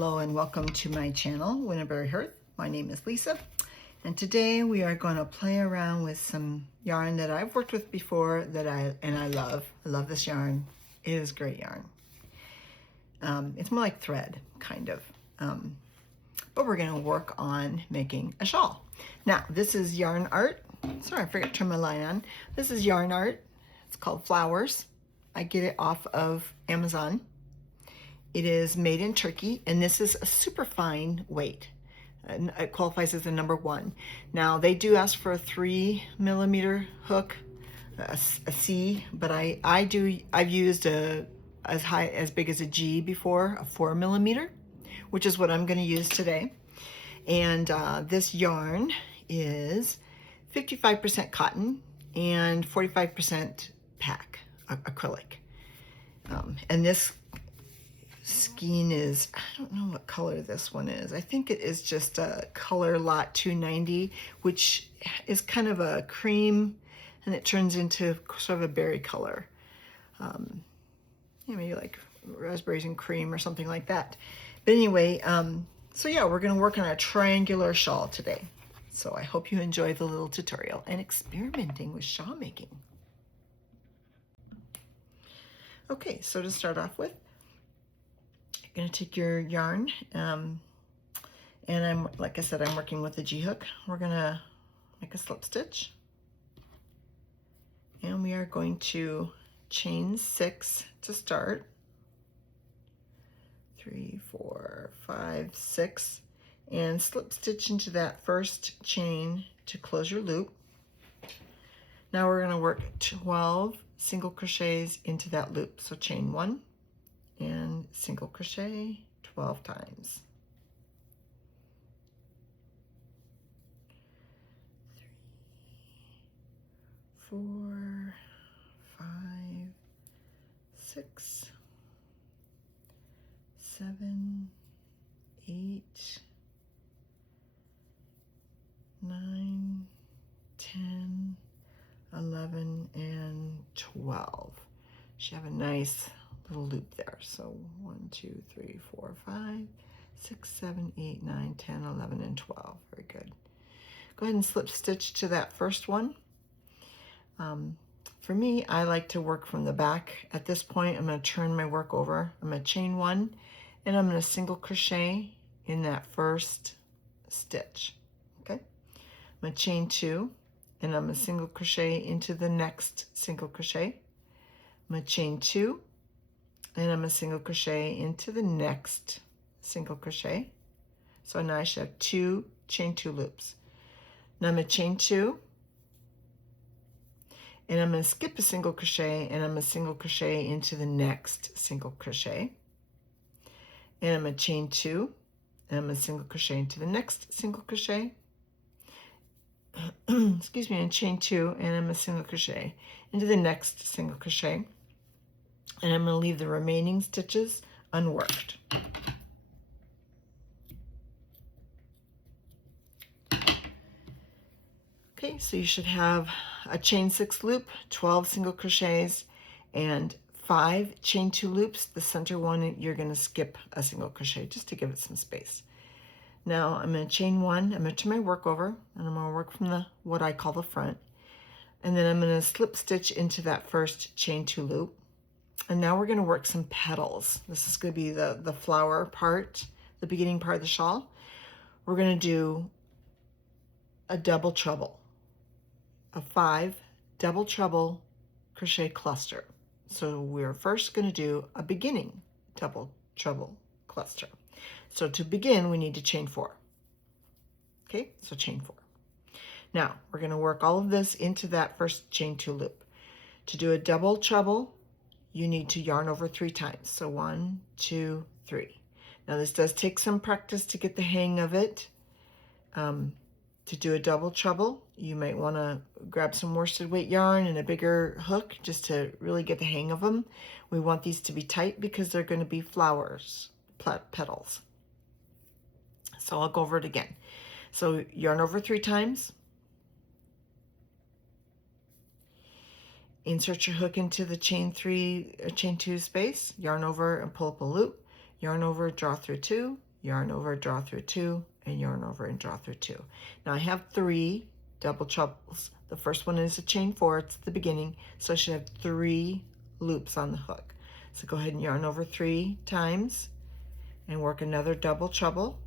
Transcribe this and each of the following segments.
Hello and welcome to my channel, Winterberry Hearth. My name is Lisa, and today we are going to play around with some yarn that I've worked with before that I love. I love this yarn. It is great yarn. It's more like thread, kind of. But we're going to work on making a shawl. Now, this is yarn art. Sorry, I forgot to turn my light on. This is yarn art. It's called Flowers. I get it off of Amazon. It is made in Turkey, and this is a super fine weight. It qualifies as a number 1. Now, they do ask for a 3mm hook, a C, but I've used as big as a G before, a 4mm, which is what I'm going to use today. And this yarn is 55% cotton and 45% pack acrylic. And this skein is, I don't know what color this one is. I think it is just a color lot 290, which is kind of a cream, and it turns into sort of a berry color. Maybe like raspberries and cream or something like that. But anyway, so yeah, we're going to work on a triangular shawl today. So I hope you enjoy the little tutorial and experimenting with shawl making. Okay, so to start off with, you're going to take your yarn, and like I said, I'm working with a G-hook. We're going to make a slip stitch, and we are going to chain 6 to start. 3, 4, 5, 6, and slip stitch into that first chain to close your loop. Now we're going to work 12 single crochets into that loop. So chain 1 and single crochet 12 times. 3, 4, 5, 6, 7, 8, 9, 10, 11, and 12. Should have a nice little loop there. So 1, 2, 3, 4, 5, 6, 7, 8, 9, 10, 11, and 12. Very good. Go ahead and slip stitch to that first one. For me, I like to work from the back. At this point, I'm going to turn my work over. I'm going to chain 1, and I'm going to single crochet in that first stitch. Okay? I'm going to chain 2, and I'm going to single crochet into the next single crochet. I'm going to chain 2, and I'm going to single crochet into the next single crochet. So now I should have 2 chain 2 loops. Now I'm going to chain 2, and I'm going to skip a single crochet, and I'm going to single crochet into the next single crochet. And I'm going to chain 2, and I'm going to single crochet into the next single crochet. Excuse me, and chain 2, and I'm going to single crochet into the next single crochet. And I'm going to leave the remaining stitches unworked. Okay, so you should have a chain 6 loop, 12 single crochets, and 5 chain 2 loops. The center one, you're going to skip a single crochet just to give it some space. Now I'm going to chain 1, I'm going to turn my work over, and I'm going to work from what I call the front. And then I'm going to slip stitch into that first chain 2 loop. And now we're going to work some petals. This is going to be the flower part, the beginning part of the shawl. We're going to do a double treble, a 5 double treble crochet cluster. So we're first going to do a beginning double treble cluster. So to begin, we need to chain 4. Okay, so chain 4. Now we're going to work all of this into that first chain 2 loop. To do a double treble, you need to yarn over 3 times. So 1, 2, 3. Now this does take some practice to get the hang of it. To do a double treble, you might want to grab some worsted weight yarn and a bigger hook just to really get the hang of them. We want these to be tight because they're going to be flowers, petals. So I'll go over it again. So yarn over 3 times. Insert your hook into the chain 3 or chain 2 space, yarn over and pull up a loop, yarn over, draw through 2, yarn over, draw through 2, and yarn over and draw through 2. Now I have 3 double trebles. The first one is a chain 4, it's the beginning, so I should have 3 loops on the hook. So go ahead and yarn over 3 times and work another double treble,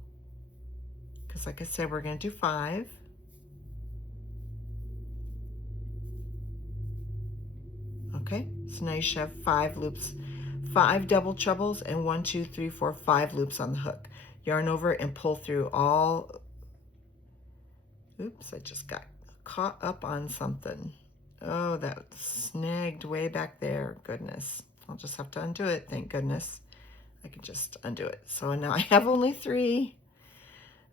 because like I said, we're going to do 5. Okay, so now you should have 5 loops, 5 double trebles, and 1, 2, 3, 4, 5 loops on the hook. Yarn over and pull through all. Oops, I just got caught up on something. Oh, that snagged way back there. Goodness, I'll just have to undo it. Thank goodness I can just undo it. So now I have only 3.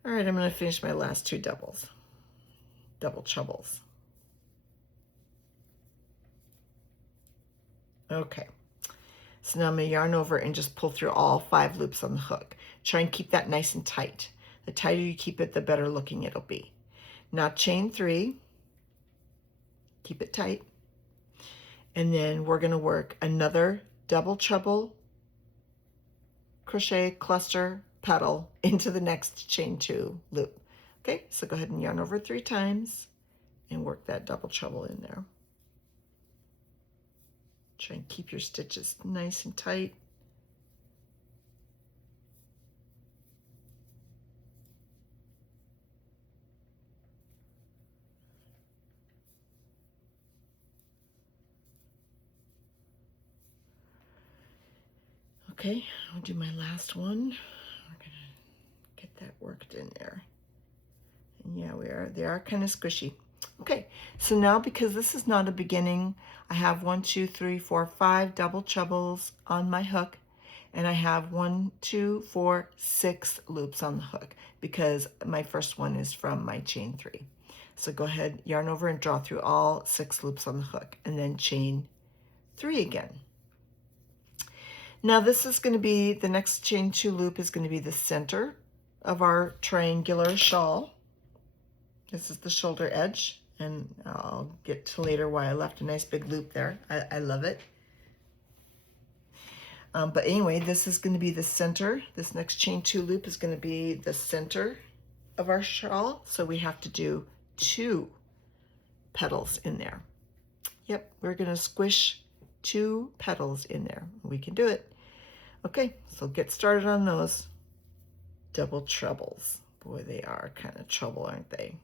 All right, I'm going to finish my last 2 double trebles. Okay, so now I'm going to yarn over and just pull through all 5 loops on the hook. Try and keep that nice and tight. The tighter you keep it, the better looking it'll be. Now chain 3, keep it tight, and then we're going to work another double treble crochet cluster petal into the next chain 2 loop. Okay, so go ahead and yarn over 3 times and work that double treble in there. Try and keep your stitches nice and tight. Okay, I'll do my last one. We're gonna get that worked in there. And yeah, they are kind of squishy. Okay, so now because this is not a beginning, I have 1, 2, 3, 4, 5 double trebles on my hook, and I have 1, 2, 4, 6 loops on the hook because my first one is from my chain 3. So go ahead, yarn over and draw through all 6 loops on the hook, and then chain 3 again. Now this is going to be, the next chain 2 loop is going to be the center of our triangular shawl. This is the shoulder edge, and I'll get to later why I left a nice big loop there. I love it. But anyway, this is going to be the center. This next chain 2 loop is going to be the center of our shawl, so we have to do 2 petals in there. Yep, we're going to squish 2 petals in there. We can do it. Okay, so get started on those double trebles. Boy, they are kind of trouble, aren't they?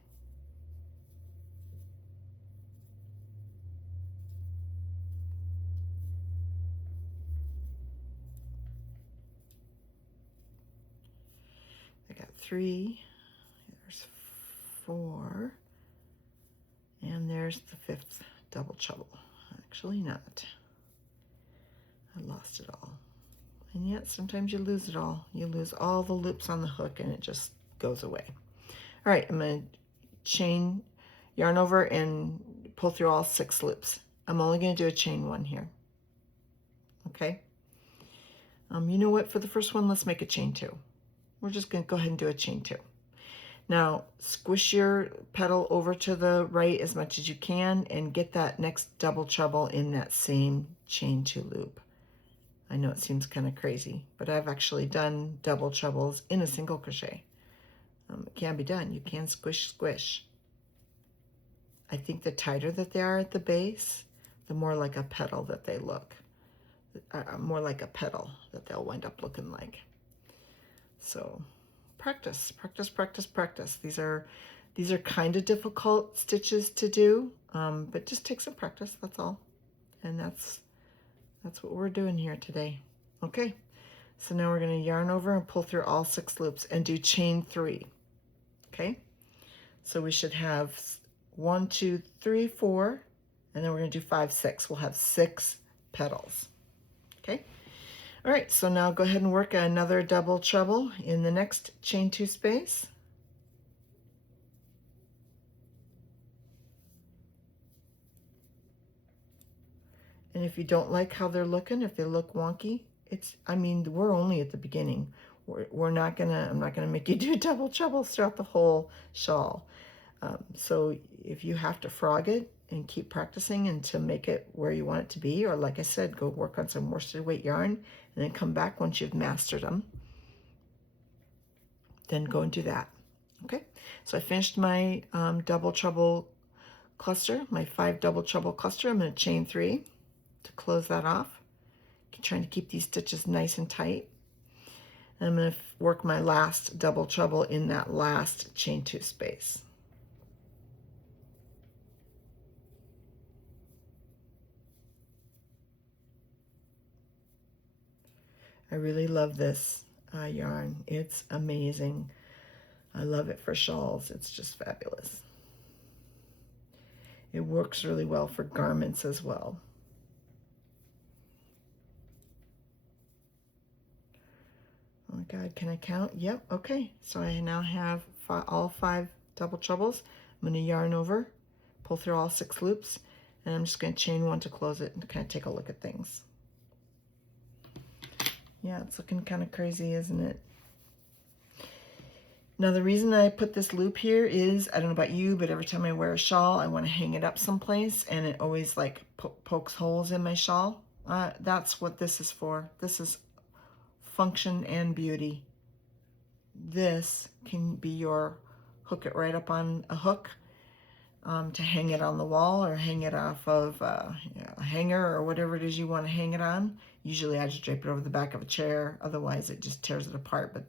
I got 3, there's 4, and there's the 5th double treble. Actually not. I lost it all. And yet sometimes you lose it all. You lose all the loops on the hook and it just goes away. All right, I'm going to yarn over and pull through all 6 loops. I'm only going to do a chain 1 here. Okay. You know what? For the first one, let's make a chain 2. We're just going to go ahead and do a chain 2. Now, squish your petal over to the right as much as you can and get that next double treble in that same chain 2 loop. I know it seems kind of crazy, but I've actually done double trebles in a single crochet. It can be done. You can squish, squish. I think the tighter that they are at the base, the more like a petal that they look. More like a petal that they'll wind up looking like. So practice, practice, practice, practice. These are kind of difficult stitches to do, but just take some practice, that's all. And that's what we're doing here today. Okay, so now we're going to yarn over and pull through all 6 loops and do chain 3. Okay, so we should have 1, 2, 3, 4, and then we're going to do 5, 6. We'll have 6 petals. Okay, all right, so now go ahead and work another double treble in the next chain 2 space. And if you don't like how they're looking, if they look wonky, I mean, we're only at the beginning. I'm not gonna make you do double trebles throughout the whole shawl. So if you have to frog it and keep practicing and to make it where you want it to be, or like I said, go work on some worsted weight yarn and then come back once you've mastered them. then go and do that. Okay, so I finished my double treble cluster, my 5 double treble cluster. I'm going to chain 3 to close that off. Trying to keep these stitches nice and tight. And I'm going to work my last double treble in that last chain 2 space. I really love this yarn. It's amazing. I love it for shawls. It's just fabulous. It works really well for garments as well. Oh my God, can I count? Yep, okay. So I now have all 5 double trebles. I'm going to yarn over, pull through all 6 loops, and I'm just going to chain 1 to close it and kind of take a look at things. Yeah, it's looking kind of crazy, isn't it? Now the reason I put this loop here is, I don't know about you, but every time I wear a shawl, I want to hang it up someplace, and it always like pokes holes in my shawl. That's what this is for. This is function and beauty. This can be your hook it right up on a hook to hang it on the wall or hang it off of a hanger or whatever it is you want to hang it on. Usually I just drape it over the back of a chair, otherwise it just tears it apart. But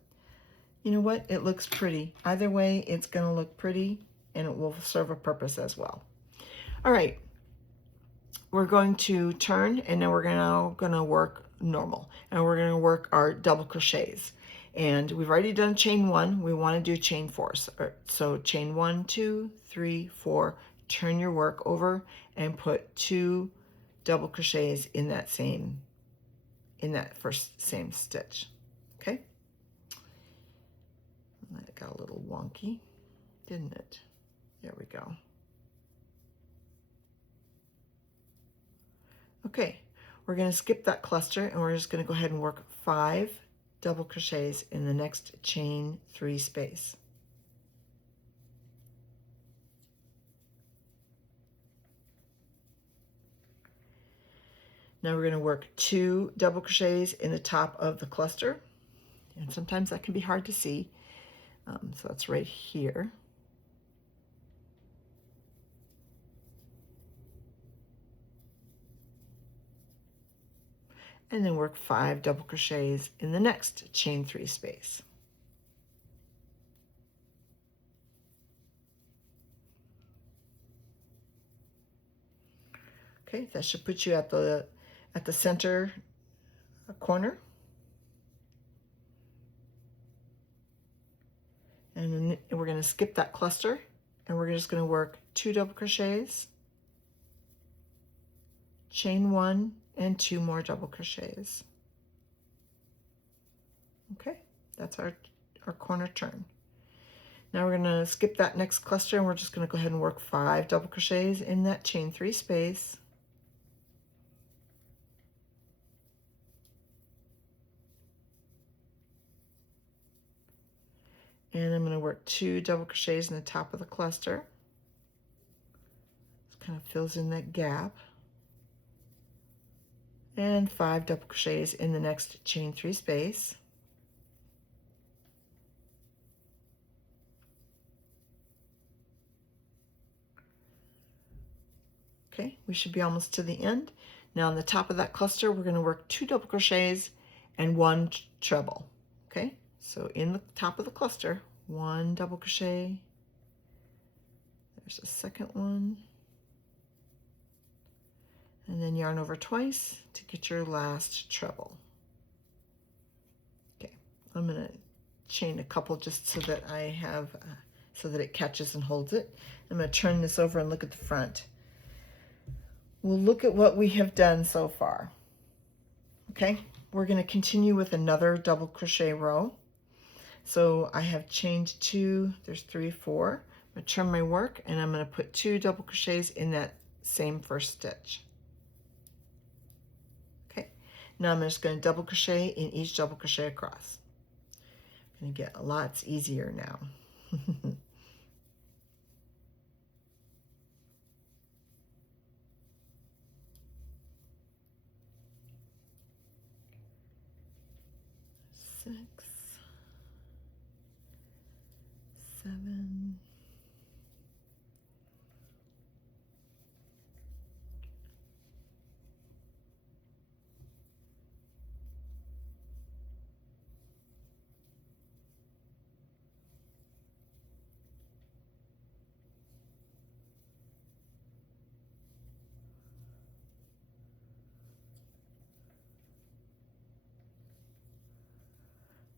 you know what? It looks pretty. Either way, it's going to look pretty and it will serve a purpose as well. All right, we're going to turn and then we're going to work normal, and we're going to work our double crochets. And we've already done chain 1. We want to do chain 4. So chain 1, 2, 3, 4. Turn your work over and put 2 double crochets in that first same stitch. Okay. That got a little wonky, didn't it? There we go. Okay, we're going to skip that cluster and we're just going to go ahead and work 5 double crochets in the next chain 3 space. Now we're going to work 2 double crochets in the top of the cluster, and sometimes that can be hard to see, so that's right here. And then work 5 double crochets in the next chain 3 space. Okay, that should put you at the center corner. And then we're going to skip that cluster and we're just going to work 2 double crochets, chain 1, and 2 more double crochets. Okay, that's our corner turn. Now we're going to skip that next cluster and we're just going to go ahead and work 5 double crochets in that chain 3 space. And I'm going to work 2 double crochets in the top of the cluster. This kind of fills in that gap. And 5 double crochets in the next chain 3 space. Okay, we should be almost to the end. Now on the top of that cluster, we're going to work 2 double crochets and 1 treble. Okay, so in the top of the cluster, 1 double crochet. There's a second one. And then yarn over twice to get your last treble. Okay, I'm going to chain a couple just so that I have, so that it catches and holds it. I'm going to turn this over and look at the front. We'll look at what we have done so far. Okay, we're going to continue with another double crochet row. So I have chained 2, there's 3, 4. I'm going to turn my work and I'm going to put 2 double crochets in that same first stitch. Okay, now I'm just going to double crochet in each double crochet across. I'm going to get lots easier now. Six,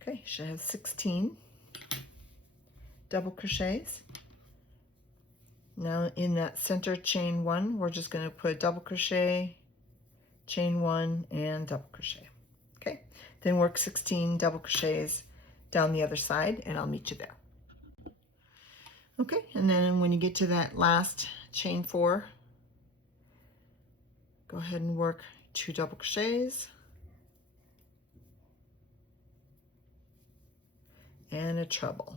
Okay, should have 16 double crochets. Now in that center chain one, we're just going to put a double crochet, chain one, and double crochet. Okay, then work 16 double crochets down the other side, and I'll meet you there. Okay, and then when you get to that last chain four, go ahead and work 2 double crochets and a treble.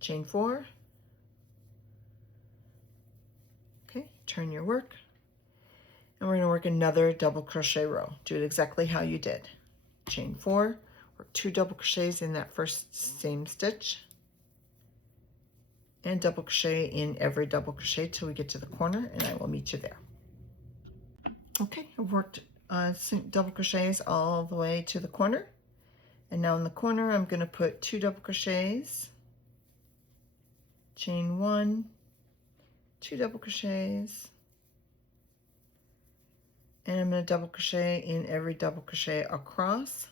Chain 4. Okay, turn your work, and we're going to work another double crochet row. Do it exactly how you did. Chain 4, work 2 double crochets in that first same stitch, and double crochet in every double crochet till we get to the corner, and I will meet you there. Okay, I've worked double crochets all the way to the corner, and now in the corner I'm going to put 2 double crochets, chain 1, 2 double crochets, and I'm going to double crochet in every double crochet across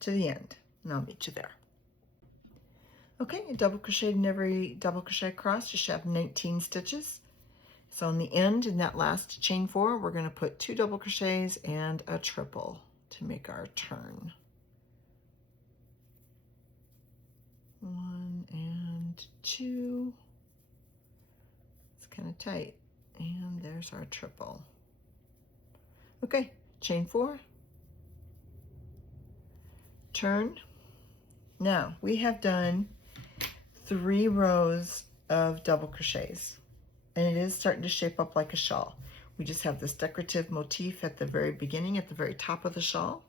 to the end, and I'll meet you there. Okay, I double crocheted in every double crochet across. You should have 19 stitches. So on the end, in that last chain 4, we're going to put 2 double crochets and a triple to make our turn. 1 and 2. It's kind of tight, and there's our triple. Okay, chain 4, turn. Now we have done 3 rows of double crochets, and it is starting to shape up like a shawl. We just have this decorative motif at the very beginning, at the very top of the shawl,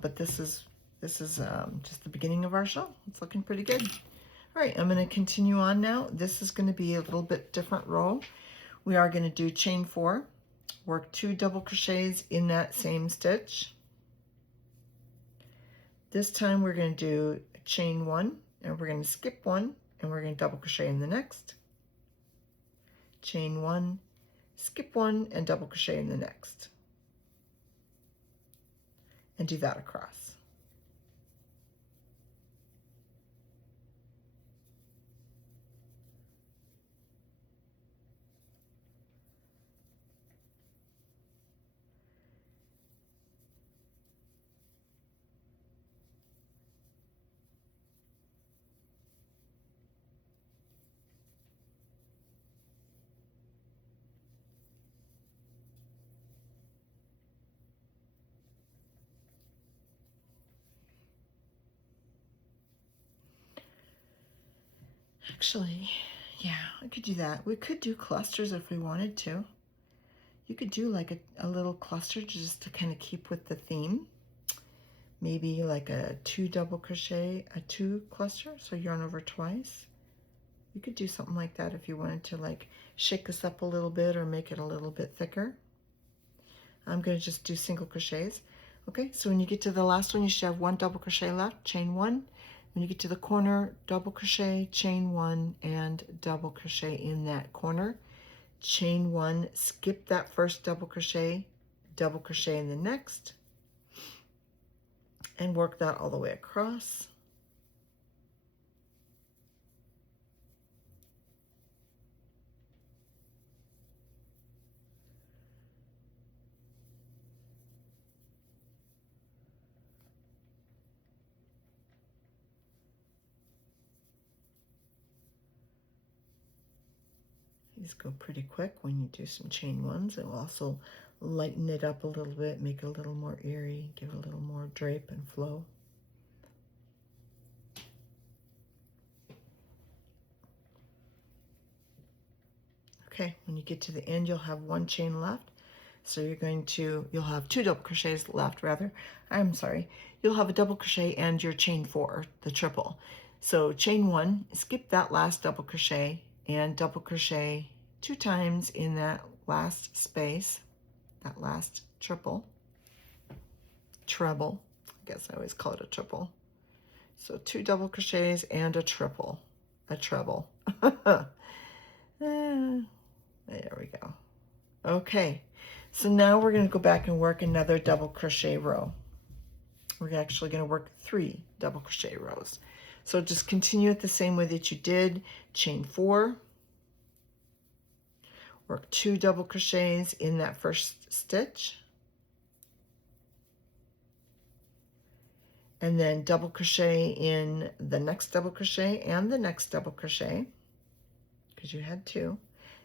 but this is just the beginning of our shawl. It's looking pretty good. All right, I'm going to continue on now. This is going to be a little bit different row. We are going to do chain 4, work 2 double crochets in that same stitch. This time we're going to do chain 1, and we're going to skip 1, and we're going to double crochet in the next. Chain 1, skip 1, and double crochet in the next. And do that across. Actually, yeah, I could do that. We could do clusters if we wanted to. You could do like a little cluster just to kind of keep with the theme. Maybe like a 2 double crochet, a 2 cluster, so yarn over twice. You could do something like that if you wanted to like shake this up a little bit or make it a little bit thicker. I'm going to just do single crochets. Okay, so when you get to the last one, you should have 1 double crochet left, chain 1. When you get to the corner, double crochet, chain 1, and double crochet in that corner. Chain 1, skip that first double crochet in the next, and work that all the way across. These go pretty quick when you do some chain 1s. It will also lighten it up a little bit, make it a little more airy, give it a little more drape and flow. Okay, when you get to the end, you'll have 1 chain left. So you'll have 2 double crochets left, rather. I'm sorry. You'll have a double crochet and your chain 4, the triple. So chain 1, skip that last double crochet and double crochet 2 times in that last space, that last treble. I guess I always call it a triple. So 2 double crochets and a triple. a treble. There we go. Okay, so now we're going to go back and work another double crochet row. We're actually going to work 3 double crochet rows. So just continue it the same way that you did. Chain 4, work 2 double crochets in that first stitch, and then double crochet in the next double crochet and the next double crochet, because you had 2,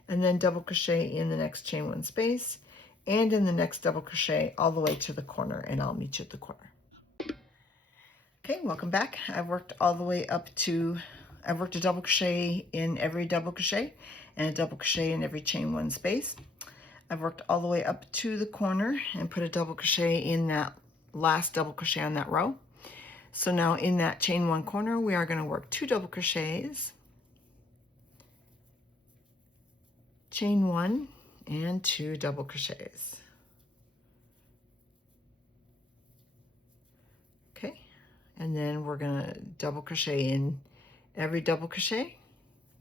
and then double crochet in the next chain 1 space and in the next double crochet all the way to the corner, and I'll meet you at the corner. Okay, welcome back. I've worked all the way up to, I've worked a double crochet in every double crochet and a double crochet in every chain 1 space. I've worked all the way up to the corner and put a double crochet in that last double crochet on that row. So now in that chain 1 corner, we are going to work 2 double crochets, chain 1 and 2 double crochets. Okay, and then we're going to double crochet in every double crochet.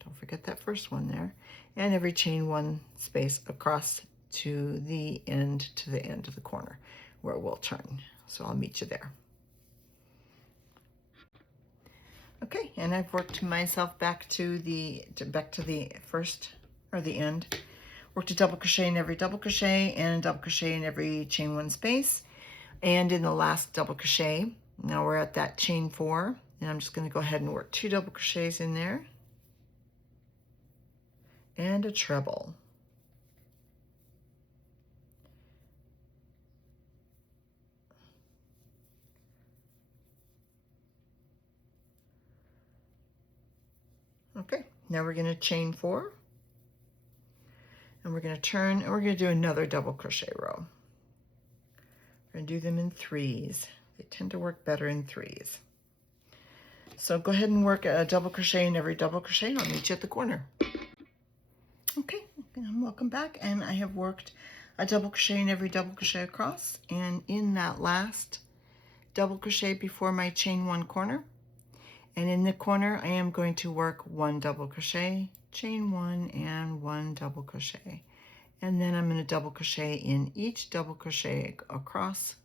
Don't forget that first one there, and every chain 1 space across to the end of the corner where we'll turn. So I'll meet you there. Okay, and I've worked myself back to the first or the end. Worked a double crochet in every double crochet and a double crochet in every chain 1 space, and in the last double crochet. Now we're at that chain 4, and I'm just going to go ahead and work 2 double crochets in there and a treble. Okay, now we're going to chain 4, and we're going to turn, and we're going to do another double crochet row. We're going to do them in 3s. They tend to work better in 3s. So go ahead and work a double crochet in every double crochet, and I'll meet you at the corner. Okay, welcome back, and I have worked a double crochet in every double crochet across, and in that last double crochet before my chain 1 corner, and in the corner I am going to work 1 double crochet, chain 1 and 1 double crochet, and then I'm going to double crochet in each double crochet across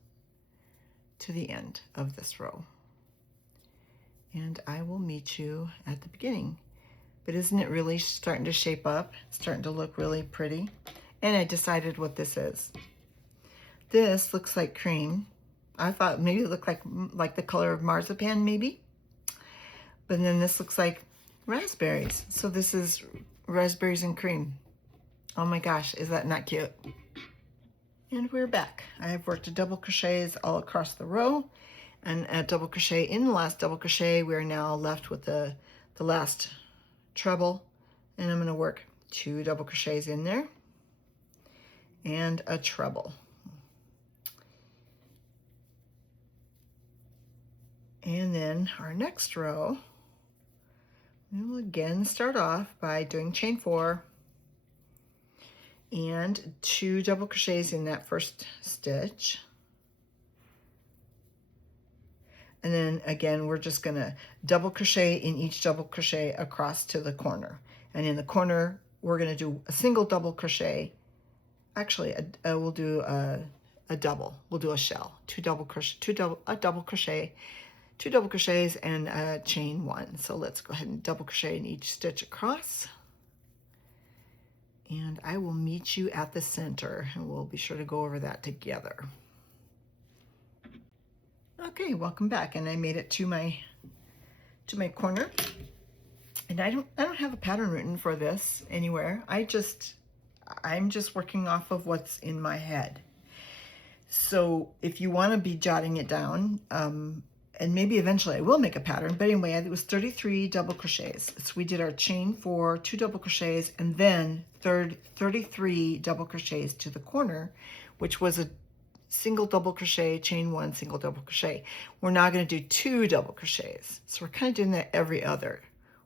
to the end of this row, and I will meet you at the beginning. But isn't it really starting to shape up? It's starting to look really pretty. And I decided what this is. This looks like cream. I thought maybe it looked like the color of marzipan maybe. But then this looks like raspberries. So this is raspberries and cream. Oh my gosh, is that not cute? And we're back. I have worked a double crochets all across the row and a double crochet in the last double crochet. We are now left with the last treble, and I'm going to work 2 double crochets in there and a treble. And then our next row, we will again start off by doing chain 4 and 2 double crochets in that first stitch. And then again, we're just gonna double crochet in each double crochet across to the corner. And in the corner, we're gonna do a single double crochet. Actually, we'll do a double. We'll do a shell. A double crochet, 2 double crochets and a chain 1. So let's go ahead and double crochet in each stitch across. And I will meet you at the center, and we'll be sure to go over that together. Okay, welcome back, and I made it to my corner, and I don't have a pattern written for this anywhere. I'm just working off of what's in my head. So if you want to be jotting it down, and maybe eventually I will make a pattern, but anyway, it was 33 double crochets. So we did our chain 4, 2 double crochets, and then 33 double crochets to the corner, which was a single double crochet, chain 1, single double crochet. We're now going to do 2 double crochets. So we're kind of doing that every other.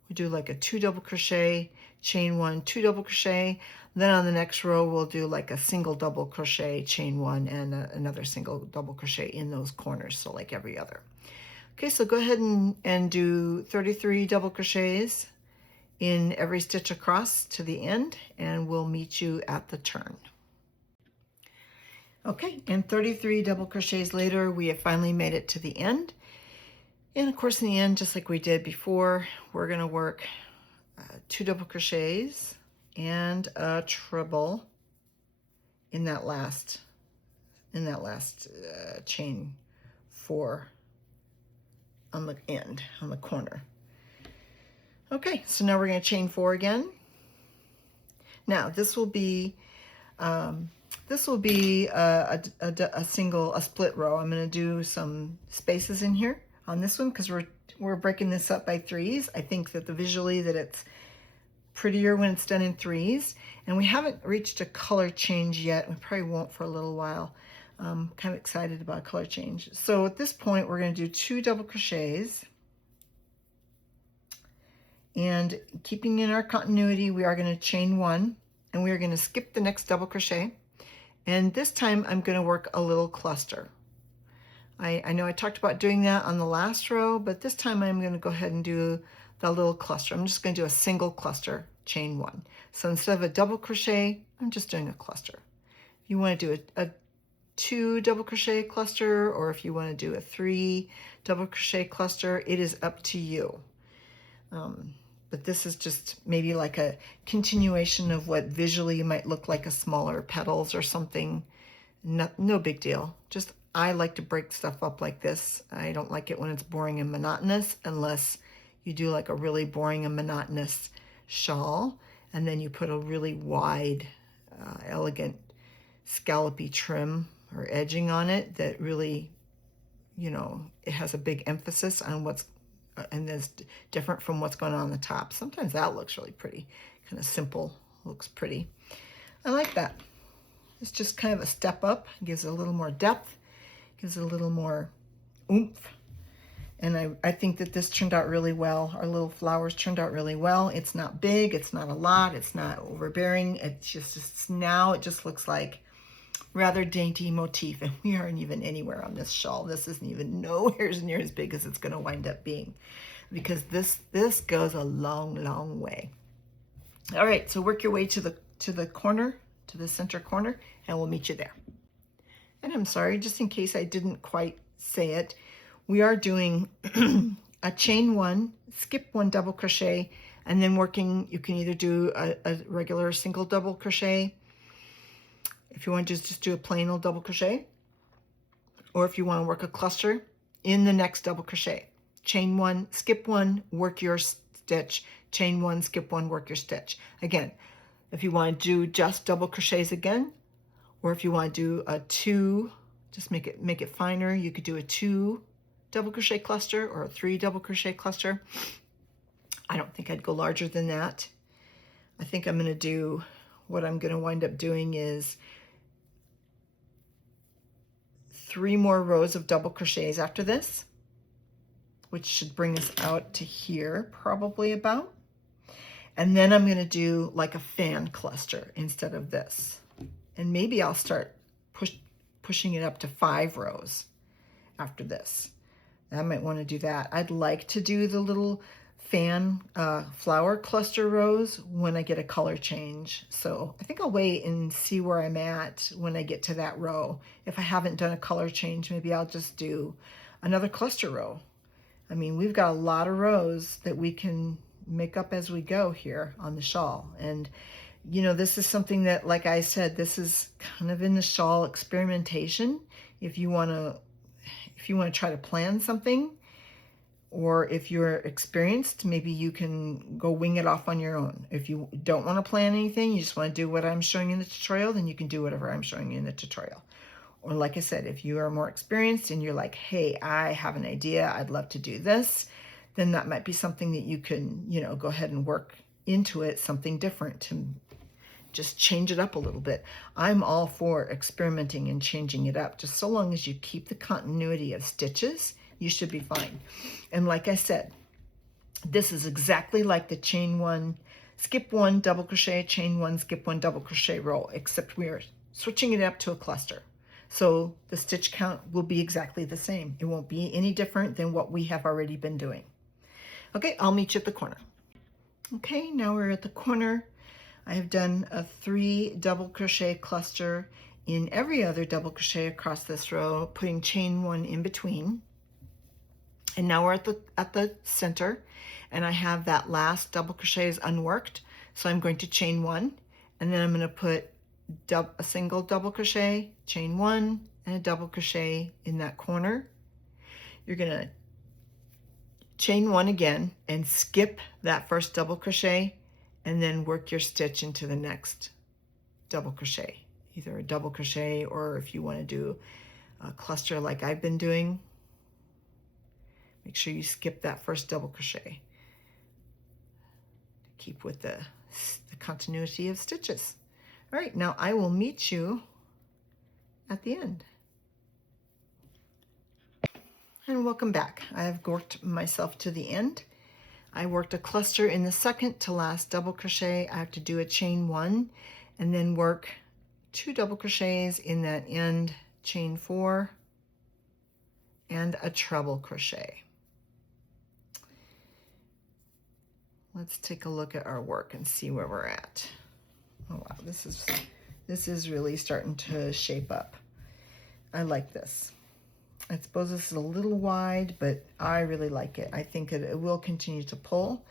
We do like a 2 double crochet, chain 1, 2 double crochet. Then on the next row, we'll do like a single double crochet, chain 1, and another single double crochet in those corners. So like every other. Okay, so go ahead and do 33 double crochets in every stitch across to the end, and we'll meet you at the turn. Okay, and 33 double crochets later, we have finally made it to the end. And of course, in the end, just like we did before, we're going to work 2 double crochets and a treble in that last chain 4 on the end, on the corner. Okay, so now we're going to chain 4 again. Now this will be a split row. I'm going to do some spaces in here on this one because we're breaking this up by 3s. I think that visually that it's prettier when it's done in 3s, and we haven't reached a color change yet. We probably won't for a little while. I'm kind of excited about a color change. So at this point, we're going to do 2 double crochets. And keeping in our continuity, we are going to chain 1, and we are going to skip the next double crochet. And this time I'm going to work a little cluster. I know I talked about doing that on the last row, but this time I'm going to go ahead and do the little cluster. I'm just going to do a single cluster, chain 1. So instead of a double crochet, I'm just doing a cluster. If you want to do a 2 double crochet cluster, or if you want to do a 3 double crochet cluster, it is up to you. But this is just maybe like a continuation of what visually might look like a smaller petals or something. No big deal. Just I like to break stuff up like this. I don't like it when it's boring and monotonous, unless you do like a really boring and monotonous shawl, and then you put a really wide, elegant scallopy trim or edging on it that really, you know, it has a big emphasis on what's and is different from what's going on the top. Sometimes that looks really pretty. Kind of simple, looks pretty. I like that. It's just kind of a step up, gives it a little more depth, gives it a little more oomph. And I think that this turned out really well. Our little flowers turned out really well. It's not big, it's not a lot, it's not overbearing. It's just now it just looks like rather dainty motif, and we aren't even anywhere on this shawl. This isn't even nowhere near as big as it's going to wind up being, because this goes a long way. All right, so work your way to the corner, to the center corner, and we'll meet you there. And I'm sorry, just in case I didn't quite say it, we are doing a chain 1, skip 1 double crochet, and then working. You can either do a regular single double crochet, if you want to just do a plain old double crochet, or if you want to work a cluster in the next double crochet. Chain 1, skip 1, work your stitch, chain 1, skip 1, work your stitch. Again, if you want to do just double crochets again, or if you want to do a 2, just make it finer, you could do a 2 double crochet cluster or a 3 double crochet cluster. I don't think I'd go larger than that. I think I'm going to do, what I'm going to wind up doing is 3 more rows of double crochets after this, which should bring us out to here probably about. And then I'm going to do like a fan cluster instead of this. And maybe I'll start pushing it up to 5 rows after this. I might want to do that. I'd like to do the little fan flower cluster rows when I get a color change. So I think I'll wait and see where I'm at when I get to that row. If I haven't done a color change, maybe I'll just do another cluster row. I mean, we've got a lot of rows that we can make up as we go here on the shawl. And you know, this is something that, like I said, this is kind of in the shawl experimentation. If you want to try to plan something, or if you're experienced, maybe you can go wing it off on your own. If you don't want to plan anything, you just want to do what I'm showing you in the tutorial, then you can do whatever I'm showing you in the tutorial. Or like I said, if you are more experienced and you're like, hey, I have an idea, I'd love to do this, then that might be something that you can, you know, go ahead and work into it, something different to just change it up a little bit. I'm all for experimenting and changing it up, just so long as you keep the continuity of stitches, you should be fine. And like I said, this is exactly like the chain 1, skip 1, double crochet, chain 1, skip 1, double crochet row, except we are switching it up to a cluster. So the stitch count will be exactly the same. It won't be any different than what we have already been doing. Okay, I'll meet you at the corner. Okay, now we're at the corner. I have done a 3 double crochet cluster in every other double crochet across this row, putting chain 1 in between. And now we're at the center, and I have that last double crochet is unworked, so I'm going to chain 1, and then I'm going to put a single double crochet, chain 1, and a double crochet in that corner. You're going to chain 1 again and skip that first double crochet, and then work your stitch into the next double crochet, either a double crochet, or if you want to do a cluster like I've been doing, make sure you skip that first double crochet. Keep with the continuity of stitches. All right, now I will meet you at the end. And welcome back. I have worked myself to the end. I worked a cluster in the second to last double crochet. I have to do a chain 1 and then work 2 double crochets in that end, chain 4, and a treble crochet. Let's take a look at our work and see where we're at. Oh wow, this is really starting to shape up. I like this. I suppose this is a little wide, but I really like it. I think it will continue to pull,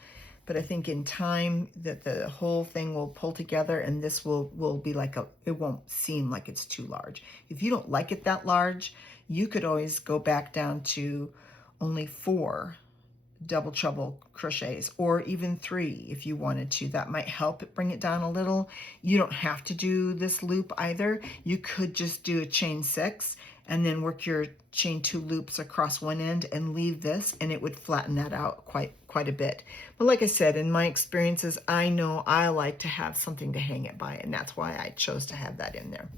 but I think in time that the whole thing will pull together, and this will be like it won't seem like it's too large. If you don't like it that large, you could always go back down to only 4 double treble crochets, or even 3 if you wanted to. That might help bring it down a little. You don't have to do this loop either. You could just do a chain 6 and then work your chain 2 loops across one end and leave this, and it would flatten that out quite a bit. But like I said, in my experiences, I know I like to have something to hang it by, and that's why I chose to have that in there.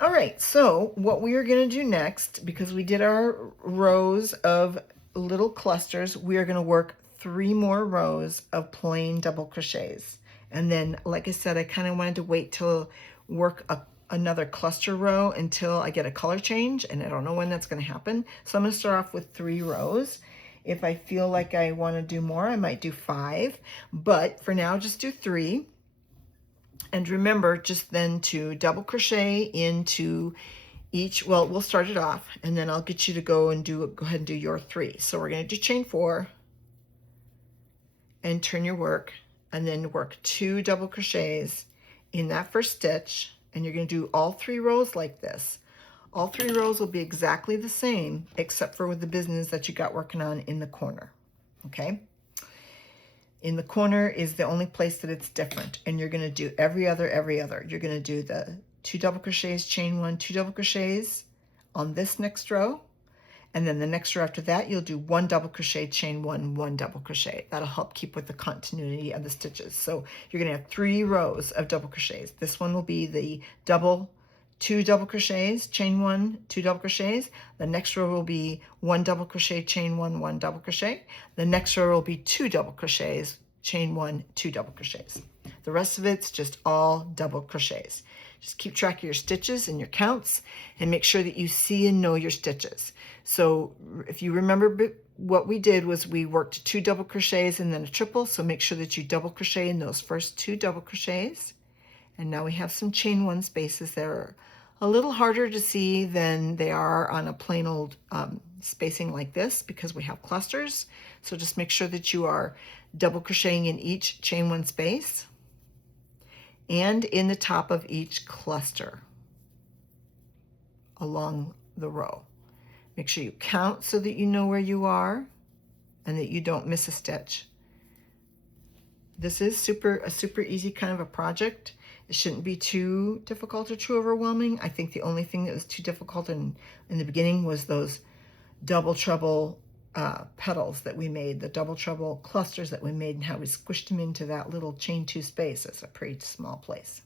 All right, so what we are going to do next, because we did our rows of little clusters, we are going to work 3 more rows of plain double crochets. And then, like I said, I kind of wanted to wait till work another cluster row until I get a color change, and I don't know when that's going to happen. So I'm going to start off with 3 rows. If I feel like I want to do more, I might do 5, but for now, just do 3. And remember just then to double crochet into each, well, we'll start it off, and then I'll get you to go ahead and do your 3. So we're going to do chain 4 and turn your work, and then work 2 double crochets in that first stitch, and you're going to do all 3 rows like this. All 3 rows will be exactly the same, except for with the business that you got working on in the corner. Okay, in the corner is the only place that it's different, and you're going to do every other. You're going to do the 2 double crochets, chain 1, 2 double crochets on this next row, and then the next row after that you'll do 1 double crochet, chain 1, 1 double crochet. That'll help keep with the continuity of the stitches. So you're going to have 3 rows of double crochets. This one will be the 2 double crochets, chain 1, 2 double crochets. The next row will be 1 double crochet, chain 1, 1 double crochet. The next row will be 2 double crochets, chain 1, 2 double crochets. The rest of it's just all double crochets. Just keep track of your stitches and your counts, and make sure that you see and know your stitches. So if you remember, what we did was we worked 2 double crochets and then a triple, so make sure that you double crochet in those first 2 double crochets. And now we have some chain 1 spaces that are a little harder to see than they are on a plain old spacing like this, because we have clusters. So just make sure that you are double crocheting in each chain 1 space and in the top of each cluster along the row. Make sure you count so that you know where you are and that you don't miss a stitch. This is a super easy kind of a project. It shouldn't be too difficult or too overwhelming. I think the only thing that was too difficult in the beginning was those double treble petals that we made, the double treble clusters that we made, and how we squished them into that little chain 2 space. It's a pretty small place.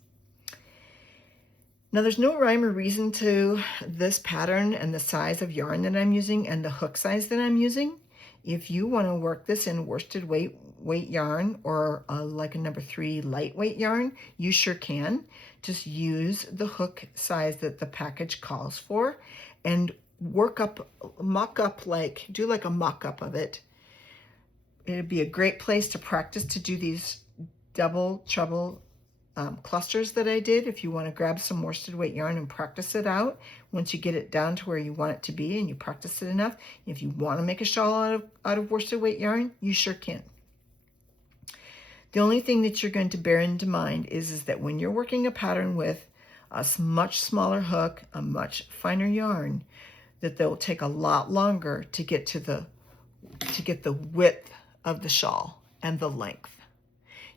Now there's no rhyme or reason to this pattern and the size of yarn that I'm using and the hook size that I'm using. If you want to work this in worsted weight yarn, or like a number 3 lightweight yarn, you sure can. Just use the hook size that the package calls for, and do like a mock-up of it. it'd be a great place to practice to do these double treble clusters that I did. If you want to grab some worsted weight yarn and practice it out, once you get it down to where you want it to be and you practice it enough, if you want to make a shawl out of worsted weight yarn, you sure can. The only thing that you're going to bear into mind is that when you're working a pattern with a much smaller hook, a much finer yarn, that they'll take a lot longer to get the width of the shawl and the length.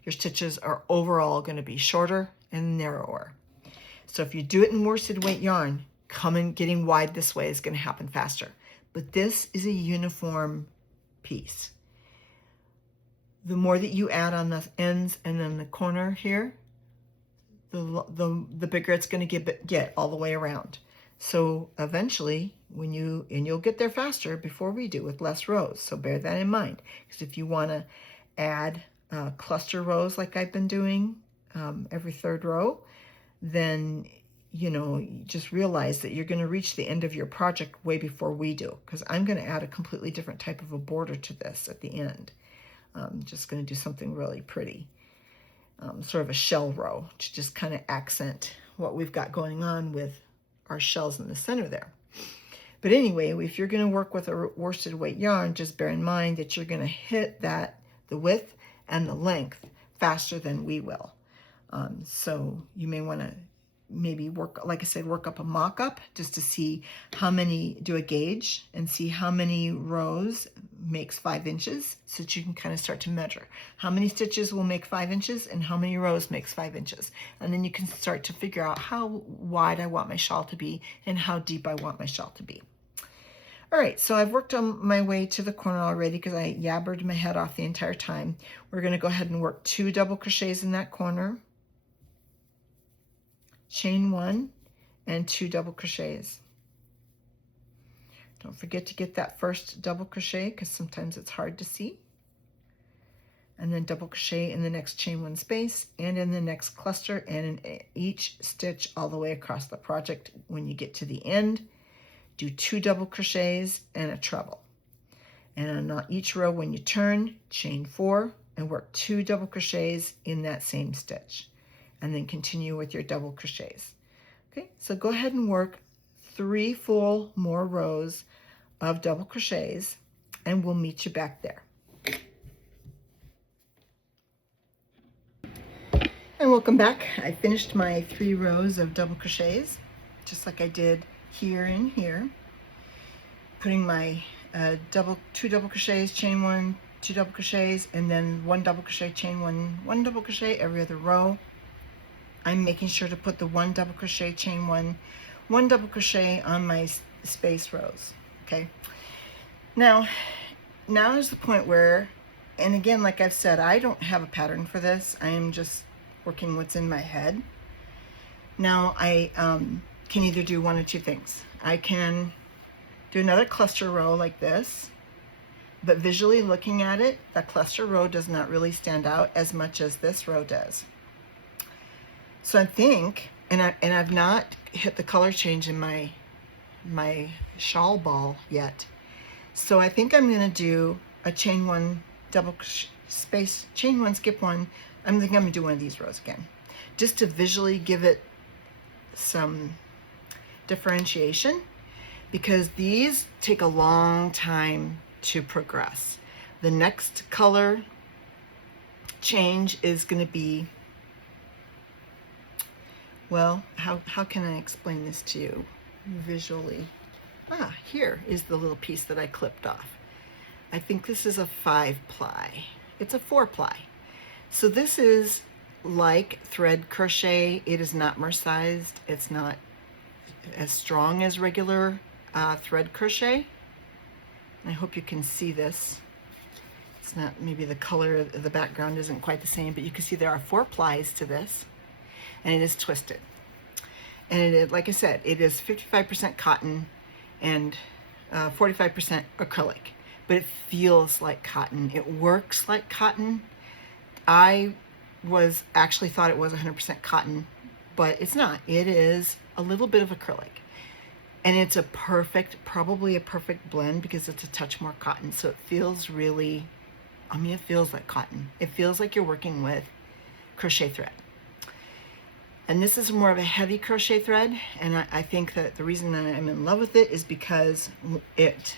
Your stitches are overall going to be shorter and narrower. So if you do it in worsted weight yarn, getting wide this way is going to happen faster. But this is a uniform piece. The more that you add on the ends and then the corner here, the bigger it's going to get all the way around. So eventually, you'll get there faster before we do with less rows. So bear that in mind, because if you want to add cluster rows like I've been doing every third row, then just realize that you're going to reach the end of your project way before we do, because I'm going to add a completely different type of a border to this at the end. I'm just going to do something really pretty, sort of a shell row to just kind of accent what we've got going on with our shells in the center there. But anyway, if you're going to work with a worsted weight yarn, just bear in mind that you're going to hit the width and the length faster than we will. So you may want to maybe work, like I said, work up a mock-up just to see do a gauge and see how many rows makes 5 inches, so that you can kind of start to measure how many stitches will make 5 inches and how many rows makes 5 inches. And then you can start to figure out how wide I want my shawl to be and how deep I want my shawl to be. All right, so I've worked on my way to the corner already because I yabbered my head off the entire time. We're going to go ahead and work 2 double crochets in that corner, chain 1 and 2 double crochets. Don't forget to get that first double crochet, because sometimes it's hard to see. And then double crochet in the next chain 1 space and in the next cluster and in each stitch all the way across the project. When you get to the end, do 2 double crochets and a treble. And on each row when you turn, chain 4 and work 2 double crochets in that same stitch. And then continue with your double crochets. Okay, so go ahead and work 3 full more rows of double crochets, and we'll meet you back there. And welcome back. I finished my 3 rows of double crochets, just like I did here and here. Putting my 2 double crochets, chain 1, 2 double crochets, and then 1 double crochet, chain 1, 1 double crochet every other row. I'm making sure to put the 1 double crochet, chain 1, 1 double crochet on my space rows. Okay. Now is the point where, and again, like I've said, I don't have a pattern for this. I am just working what's in my head. Now I can either do one or two things. I can do another cluster row like this, but visually looking at it, that cluster row does not really stand out as much as this row does. So I think, and I've not hit the color change in my shawl ball yet. So I think I'm going to do a chain 1 double space, chain 1, skip 1. I'm going to do one of these rows again, just to visually give it some differentiation, because these take a long time to progress. The next color change is going to be, well, how can I explain this to you visually? Here is the little piece that I clipped off. I think this is a 5-ply. It's a 4-ply. So this is like thread crochet. It is not mersized. It's not as strong as regular thread crochet. I hope you can see this. It's not, maybe the color of the background isn't quite the same, but you can see there are 4 plies to this, and it is twisted. And it is, like I said, it is 55% cotton and 45% acrylic, but it feels like cotton. It works like cotton. I actually thought it was 100% cotton, but it's not. It is a little bit of acrylic, and it's probably a perfect blend, because it's a touch more cotton, so it feels really I mean, it feels like cotton. It feels like you're working with crochet thread. And this is more of a heavy crochet thread, and I think that the reason that I'm in love with it is because it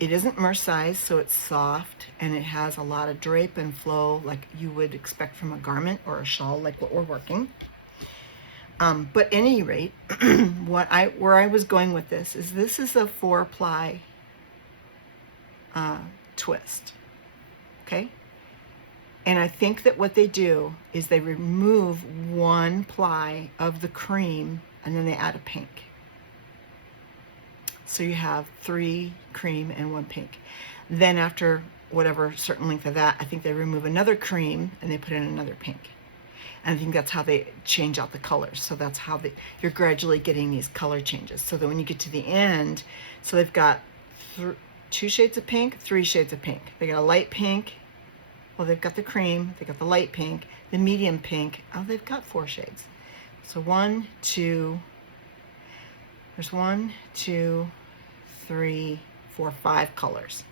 isn't merce size, so it's soft, and it has a lot of drape and flow like you would expect from a garment or a shawl like what we're working. But at any rate, where I was going with this is a 4-ply twist, okay? And I think that what they do is they remove 1 ply of the cream and then they add a pink. So you have 3 cream and 1 pink. Then after whatever certain length of that, I think they remove another cream and they put in another pink. And I think that's how they change out the colors. So that's how you're gradually getting these color changes. So that when you get to the end, so they've got 2 shades of pink, 3 shades of pink. They got a light pink. Well, they've got the cream, they got the light pink, the medium pink. Oh, they've got 4 shades. So 1, 2, there's 1, 2, 3, 4, 5 colors.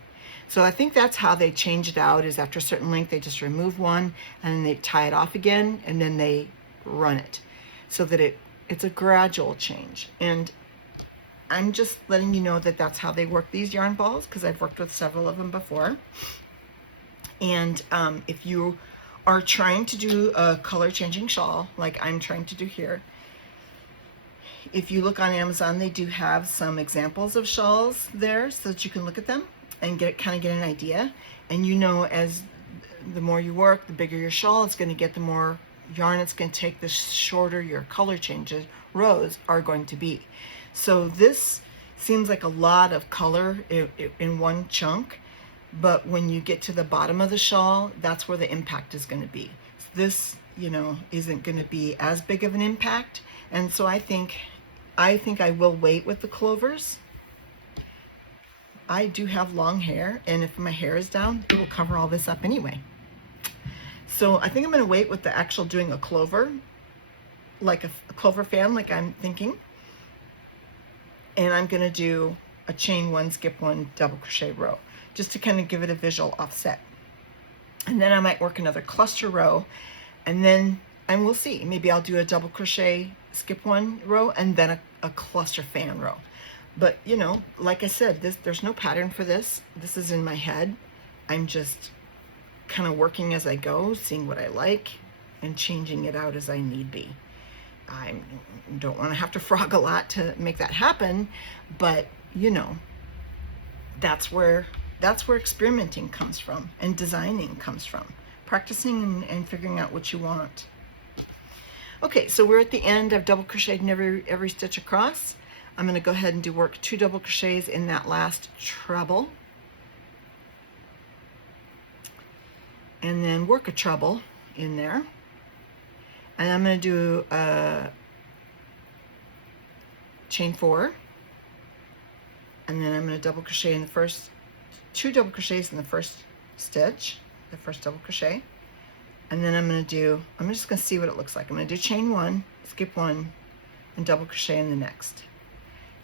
So I think that's how they change it out, is after a certain length, they just remove one and then they tie it off again and then they run it so that it's a gradual change. And I'm just letting you know that that's how they work these yarn balls, because I've worked with several of them before. And if you are trying to do a color changing shawl like I'm trying to do here, if you look on Amazon, they do have some examples of shawls there so that you can look at them and kind of get an idea. And you know, as the more you work, the bigger your shawl it's going to get, the more yarn it's going to take, the shorter your color changes rows are going to be. So this seems like a lot of color in one chunk, but when you get to the bottom of the shawl, that's where the impact is going to be. This, you know, isn't going to be as big of an impact, and so I think I will wait with the clovers. I do have long hair, and if my hair is down, it will cover all this up anyway. So I think I'm going to wait with the actual doing a clover, like a clover fan, like I'm thinking. And I'm going to do a chain 1, skip 1, double crochet row, just to kind of give it a visual offset. And then I might work another cluster row, and we'll see. Maybe I'll do a double crochet, skip 1 row, and then a cluster fan row. But you know, like I said, there's no pattern for this. This is in my head. I'm just kind of working as I go, seeing what I like, and changing it out as I need be. I don't want to have to frog a lot to make that happen, but you know, that's where experimenting comes from and designing comes from. Practicing and figuring out what you want. Okay, so we're at the end. I've double crocheted in every stitch across. I'm going to go ahead and work 2 double crochets in that last treble, and then work a treble in there. And I'm going to do a chain 4, and then I'm going to double crochet in the first 2 double crochets in the first stitch, the first double crochet, and then I'm just going to see what it looks like. I'm going to do chain 1, skip 1, and double crochet in the next.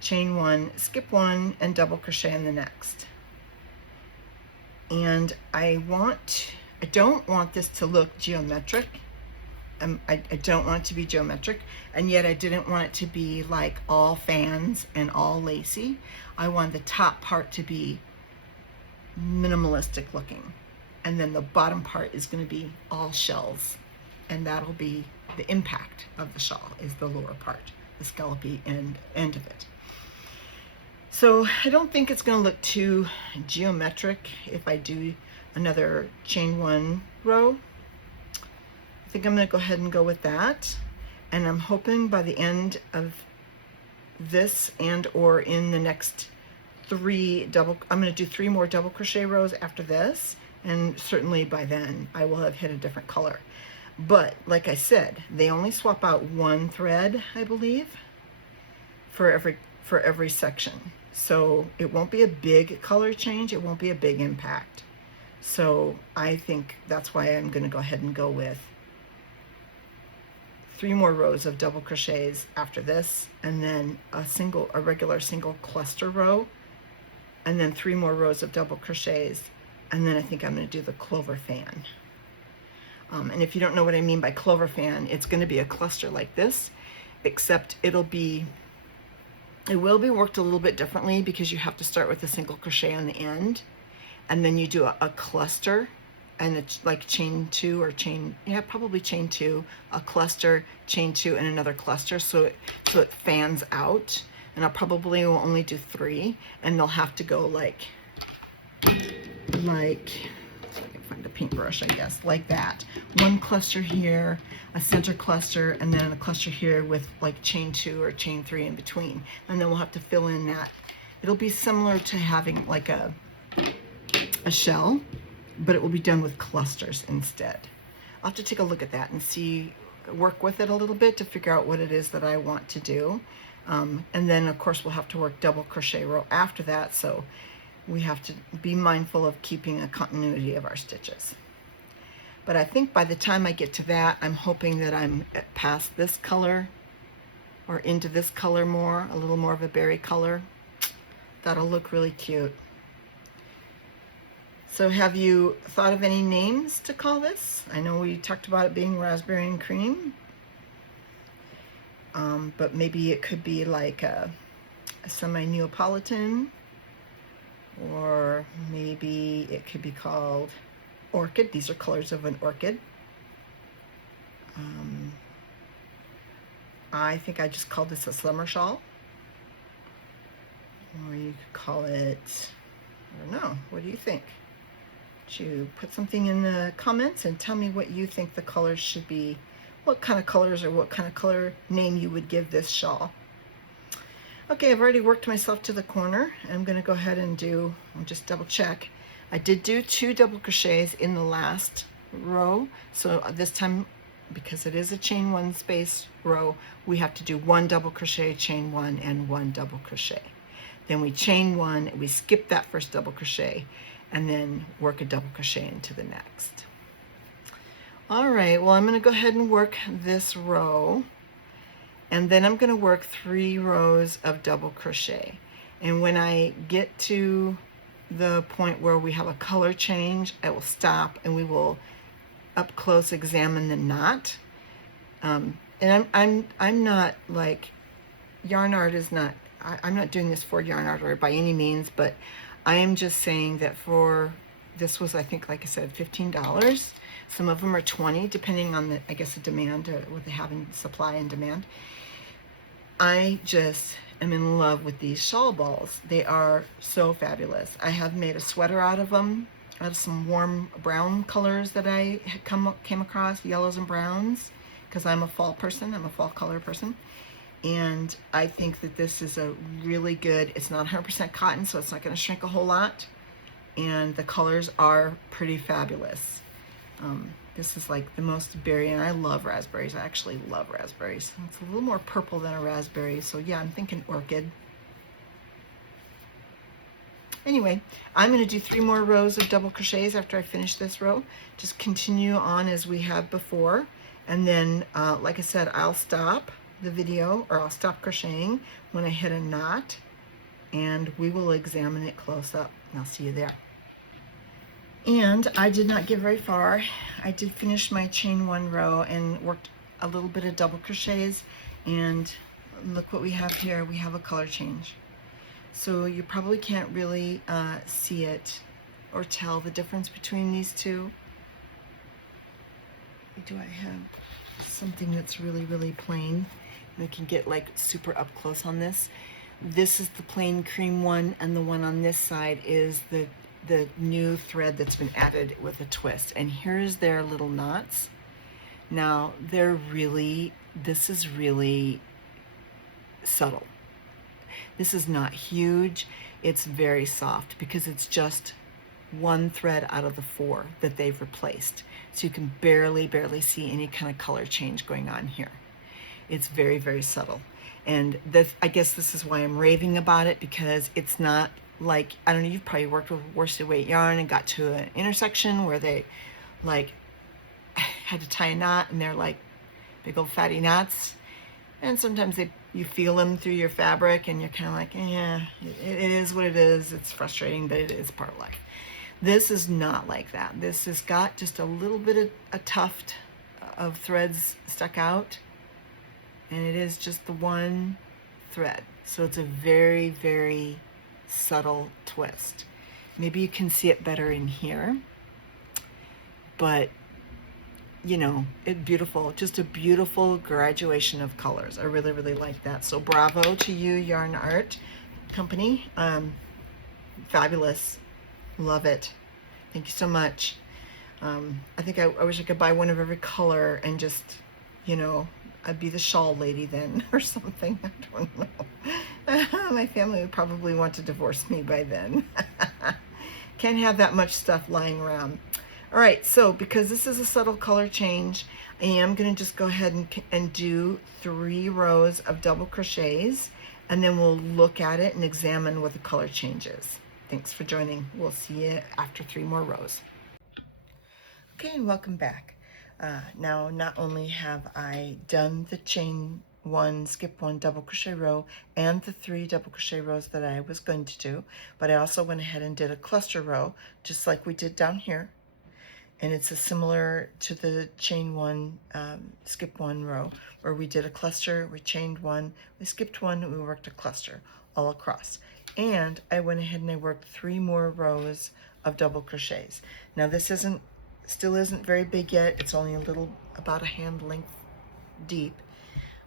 Chain 1, skip 1, and double crochet in the next. And I don't want this to look geometric. I don't want it to be geometric, and yet I didn't want it to be like all fans and all lacy. I want the top part to be minimalistic looking, and then the bottom part is going to be all shells, and that'll be the impact of the shawl, is the lower part, the scallopy end of it. So I don't think it's going to look too geometric if I do another chain 1 row. I think I'm going to go ahead and go with that, and I'm hoping by the end of this and or in the next 3 I'm going to do 3 more double crochet rows after this, and certainly by then I will have hit a different color. But like I said, they only swap out 1 thread, I believe, for every section. So it won't be a big color change, it won't be a big impact. So I think that's why I'm going to go ahead and go with 3 more rows of double crochets after this, and then a regular single cluster row, and then 3 more rows of double crochets And then I think I'm going to do the clover fan. And if you don't know what I mean by clover fan, it's going to be a cluster like this, except it will be worked a little bit differently because you have to start with a single crochet on the end, and then you do a cluster, and it's like chain 2 or probably chain 2, a cluster, chain 2, and another cluster, so it fans out. And I probably will only do 3, and they'll have to go like so I can find a paintbrush, I guess, like that. One cluster here, a center cluster, and then a cluster here with like chain 2 or chain 3 in between. And then we'll have to fill in that. It'll be similar to having like a shell, but it will be done with clusters instead. I'll have to take a look at that and work with it a little bit to figure out what it is that I want to do. And then of course we'll have to work double crochet row after that, so we have to be mindful of keeping a continuity of our stitches. But I think by the time I get to that, I'm hoping that I'm past this color or into this color more, a little more of a berry color. That'll look really cute. So have you thought of any names to call this? I know we talked about it being raspberry and cream, but maybe it could be like a semi-Neapolitan, or maybe it could be called orchid. These are colors of an orchid. I think I just called this a summer shawl. Or you could call it, I don't know, what do you think? You put something in the comments and tell me what you think the colors should be, what kind of colors or what kind of color name you would give this shawl. Okay, I've already worked myself to the corner. I'm going to go ahead and just double check. I did do 2 double crochets in the last row, so this time, because it is a chain 1 space row, we have to do 1 double crochet, chain 1, and 1 double crochet. Then we chain 1, we skip that first double crochet, and then work a double crochet into the next. All right, well, I'm going to go ahead and work this row, and then I'm going to work 3 rows of double crochet. And when I get to the point where we have a color change, I will stop and we will up close examine the knot. And I'm not like, yarn art is not, I'm not doing this for yarn art or by any means, but I am just saying that this was, I think, like I said, $15. Some of them are 20, depending on the, I guess, the demand, or what they have in supply and demand. I just am in love with these shawl balls. They are so fabulous. I have made a sweater out of them, out of some warm brown colors that I had came across, yellows and browns, because I'm a fall person, I'm a fall color person. And I think that this is a really good, it's not 100% cotton, so it's not going to shrink a whole lot. And the colors are pretty fabulous. This is like the most berry, and I love raspberries. I actually love raspberries. It's a little more purple than a raspberry, so yeah, I'm thinking orchid. Anyway, I'm going to do 3 more rows of double crochets after I finish this row. Just continue on as we have before, and then, like I said, I'll stop the video, or I'll stop crocheting when I hit a knot, and we will examine it close up. I'll see you there. And I did not get very far. I did finish my chain 1 row and worked a little bit of double crochets, and look what we have here. We have a color change. So you probably can't really see it or tell the difference between these two. Do I have something that's really, really plain? We can get like super up close on this. This is the plain cream one, and the one on this side is the new thread that's been added with a twist. And here's their little knots. Now this is really subtle. This is not huge. It's very soft because it's just 1 thread out of the 4 that they've replaced. So you can barely see any kind of color change going on here. It's very, very subtle. And I guess this is why I'm raving about it, because it's not like, I don't know, you've probably worked with worsted weight yarn and got to an intersection where they like had to tie a knot, and they're like big old fatty knots. And sometimes you feel them through your fabric, and you're kind of like, yeah, it is what it is. It's frustrating, but it is part of life. This is not like that. This has got just a little bit of a tuft of threads stuck out, and it is just the one thread. So it's a very, very subtle twist. Maybe you can see it better in here, but you know, it beautiful, just a beautiful graduation of colors. I really, really like that. So bravo to you, Yarn Art Company. Fabulous. Love it. Thank you so much. I think I wish I could buy one of every color and just, you know, I'd be the shawl lady then or something. I don't know. My family would probably want to divorce me by then. Can't have that much stuff lying around. All right, so because this is a subtle color change, I am going to just go ahead and do 3 rows of double crochets, and then we'll look at it and examine what the color change is. Thanks for joining. We'll see you after 3 more rows. Okay, and welcome back. Now, not only have I done the chain 1, skip 1 double crochet row and the 3 double crochet rows that I was going to do, but I also went ahead and did a cluster row, just like we did down here. And it's similar to the chain 1, skip 1 row, where we did a cluster, we chained 1, we skipped 1, we worked a cluster all across. And I went ahead and I worked 3 more rows of double crochets. Now this still isn't very big yet. It's only a little, about a hand length deep.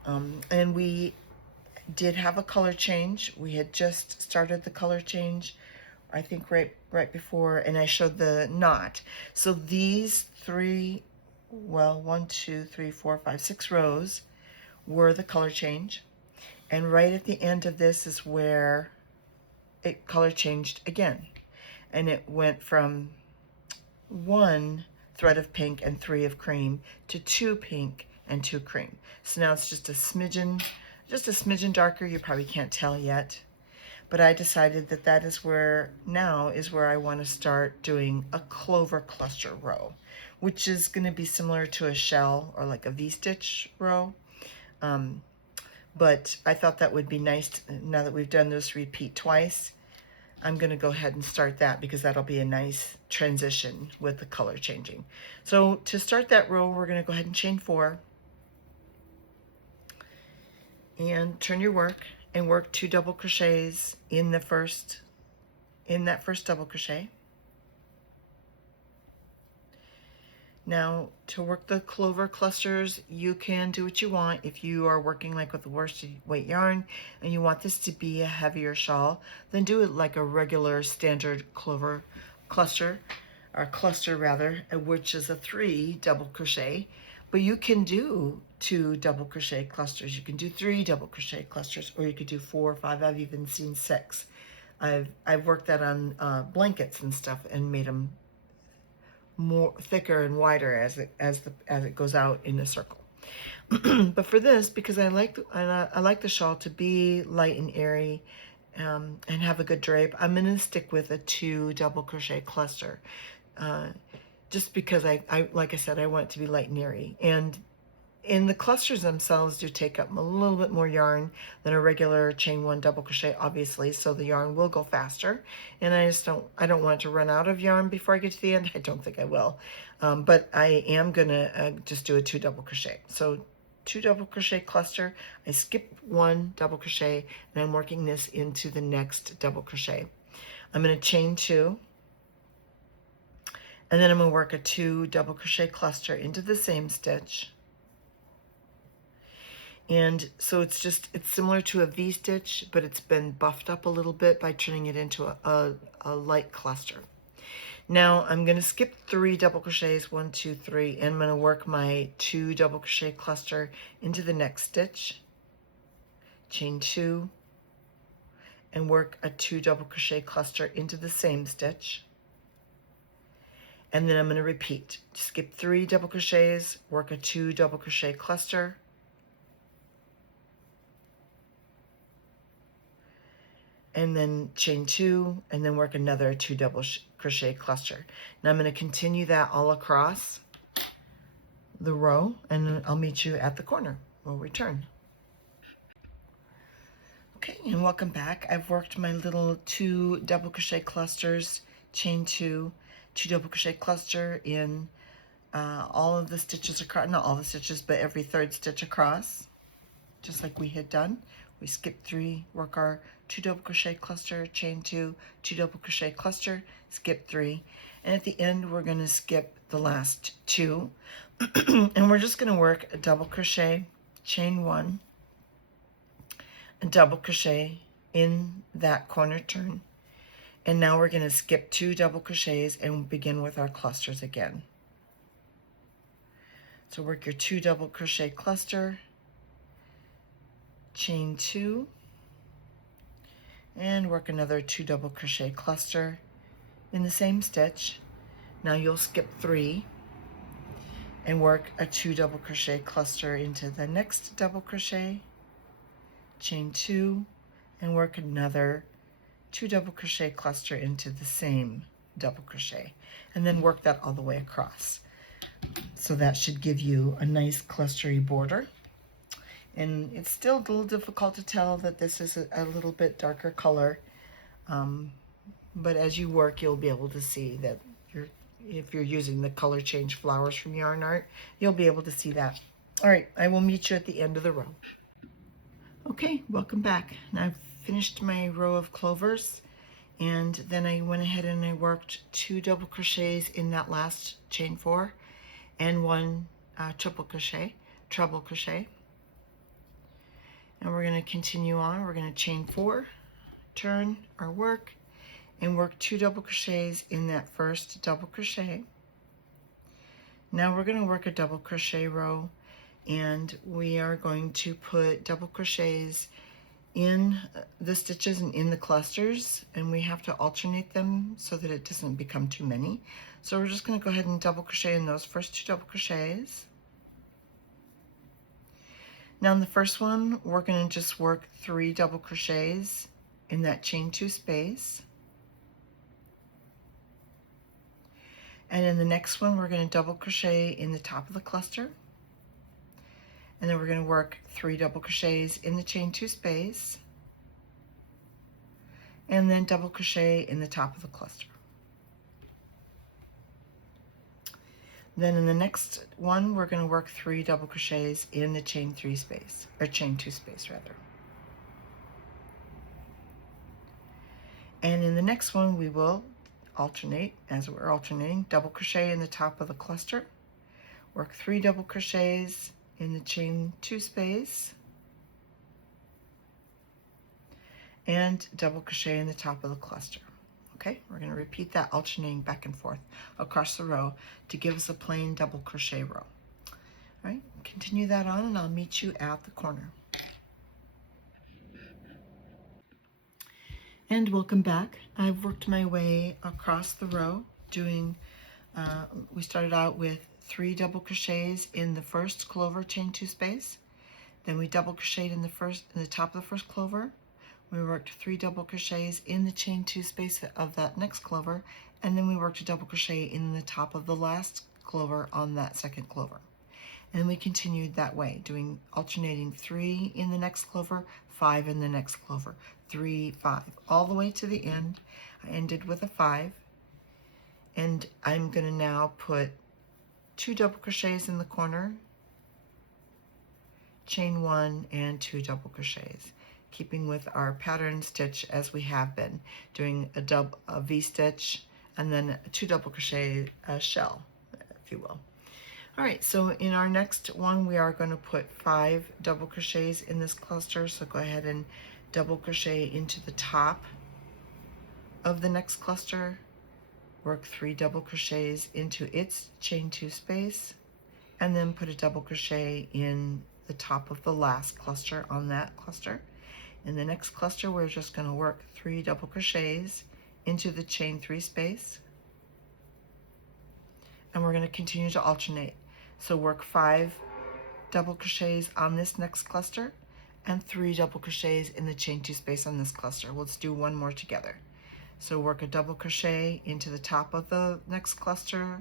And we did have a color change. We had just started the color change, I think right before, and I showed the knot. So these 3, well, 1, 2, 3, 4, 5, 6 rows were the color change. And right at the end of this is where it color changed again. And it went from 1 thread of pink and 3 of cream to 2 pink and 2 cream. So now it's just a smidgen darker. You probably can't tell yet. But I decided that that is where I want to start doing a clover cluster row, which is going to be similar to a shell or like a V-stitch row. But I thought that would be nice now that we've done this repeat twice. I'm going to go ahead and start that because that'll be a nice transition with the color changing. So to start that row, we're going to go ahead and chain 4 and turn your work and work 2 double crochets in that first double crochet. Now to work the clover clusters, you can do what you want. If you are working like with the worsted weight yarn and you want this to be a heavier shawl, then do it like a regular standard clover cluster, or cluster rather, which is a 3 double crochet. But you can do 2 double crochet clusters, you can do 3 double crochet clusters, or you could do 4 or 5. I've even seen 6. I've worked that on blankets and stuff and made them more thicker and wider as it goes out in a circle. But for this, because I like the shawl to be light and airy and have a good drape, I'm going to stick with a 2 double crochet cluster. Just because I like I said, I want it to be light and airy. And the clusters themselves do take up a little bit more yarn than a regular chain 1 double crochet, obviously, so the yarn will go faster. And I don't want it to run out of yarn before I get to the end. I don't think I will. But I am gonna just do a 2 double crochet. So 2 double crochet cluster, I skip 1 double crochet, and I'm working this into the next double crochet. I'm gonna chain 2, and then I'm gonna work a 2 double crochet cluster into the same stitch. And so it's similar to a V-stitch, but it's been buffed up a little bit by turning it into a light cluster. Now I'm going to skip 3 double crochets, 1, 2, 3, and I'm going to work my 2 double crochet cluster into the next stitch, chain 2, and work a 2 double crochet cluster into the same stitch. And then I'm going to repeat. Skip 3 double crochets, work a 2 double crochet cluster, and then chain 2, and then work another 2 double crochet cluster. Now I'm going to continue that all across the row, and I'll meet you at the corner. We'll return. Okay, and welcome back. I've worked my little 2 double crochet clusters chain 2, 2 double crochet cluster in all of the stitches across, not all the stitches, but every third stitch across, just like we had done. We skip 3, work our 2 double crochet cluster, chain 2, 2 double crochet cluster, skip 3, and at the end we're going to skip the last 2, and we're just going to work a double crochet, chain 1, a double crochet in that corner turn, and now we're going to skip 2 double crochets and begin with our clusters again. So work your 2 double crochet cluster, chain 2, and work another 2 double crochet cluster in the same stitch. Now you'll skip 3 and work a 2 double crochet cluster into the next double crochet, chain 2, and work another 2 double crochet cluster into the same double crochet, and then work that all the way across. So that should give you a nice clustery border. And it's still a little difficult to tell that this is a little bit darker color, but as you work you'll be able to see that if you're using the color change flowers from Yarn Art, you'll be able to see that. All right, I will meet you at the end of the row. Okay, welcome back. Now I've finished my row of clovers, and then I went ahead and I worked 2 double crochets in that last chain 4 and 1 treble crochet. And we're going to continue on. We're going to chain 4, turn our work, and work 2 double crochets in that first double crochet. Now we're going to work a double crochet row, and we are going to put double crochets in the stitches and in the clusters, and we have to alternate them so that it doesn't become too many. So we're just going to go ahead and double crochet in those first 2 double crochets. Now in the first one, we're going to just work 3 double crochets in that chain 2 space. And in the next one, we're going to double crochet in the top of the cluster. And then we're going to work 3 double crochets in the chain 2 space. And then double crochet in the top of the cluster. Then in the next one, we're going to work 3 double crochets in the chain 3 space, or chain 2 space rather. And in the next one, we will alternate, as we're alternating, double crochet in the top of the cluster, work 3 double crochets in the chain 2 space, and double crochet in the top of the cluster. Okay, we're going to repeat that, alternating back and forth across the row to give us a plain double crochet row. All right, continue that on, and I'll meet you at the corner. And welcome back. I've worked my way across the row doing, we started out with 3 double crochets in the first clover chain 2 space. Then we double crocheted in the top of the first clover. We worked 3 double crochets in the chain 2 space of that next clover, and then we worked a double crochet in the top of the last clover on that second clover. And we continued that way, doing alternating 3 in the next clover, 5 in the next clover, 3, 5, all the way to the end. I ended with a 5, and I'm going to now put 2 double crochets in the corner, chain 1, and 2 double crochets, keeping with our pattern stitch as we have been, doing a V-stitch and then a 2 double crochet shell, if you will. All right, so in our next one, we are going to put 5 double crochets in this cluster. So go ahead and double crochet into the top of the next cluster, work 3 double crochets into its chain 2 space, and then put a double crochet in the top of the last cluster on that cluster. In the next cluster, we're just going to work 3 double crochets into the chain 3 space, and we're going to continue to alternate. So work 5 double crochets on this next cluster and 3 double crochets in the chain 2 space on this cluster. Let's do one more together. So work a double crochet into the top of the next cluster,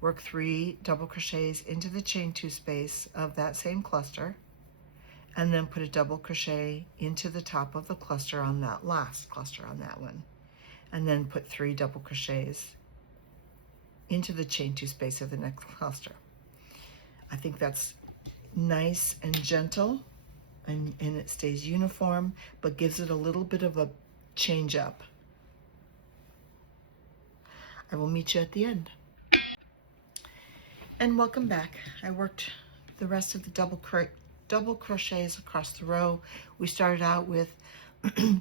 work 3 double crochets into the chain 2 space of that same cluster, and then put a double crochet into the top of the cluster on that last cluster on that one. and then put 3 double crochets into the chain 2 space of the next cluster. I think that's nice and gentle, and it stays uniform, but gives it a little bit of a change up. I will meet you at the end. And welcome back. I worked the rest of the double crochets across the row. We started out with